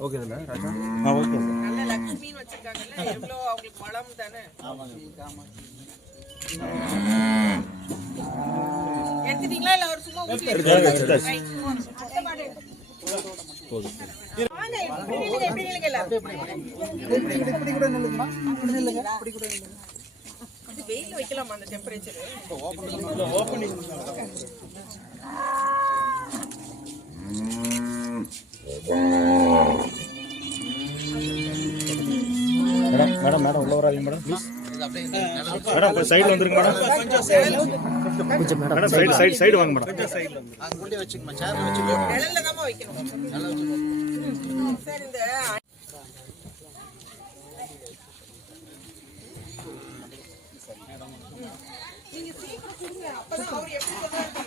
Okay ஆ okay நல்ல லக்ஷ்மின்னு வச்சிருக்காங்கல்ல எவ்வளோ அவங்களுக்கு வளம் தானே எடுத்துட்டீங்களா இல்ல அவர் சும்மா வீட்டுல வெயில்ல வைக்கலாமா அந்த டெம்பரேச்சர் மேடம் மேடம் மேடம் உள்ள வராதீங்க மேடம். ப்ளீஸ் மேடம் கொஞ்சம் சைடில் வந்துருங்க madam. Madam side side side வாங்க மேடம். நிழல்ல தான் வைக்கணும். சார் இந்த நீங்க சீக்கிரம் கொடுங்க. அப்பதான் அவர் எப்படி சொல்றாரு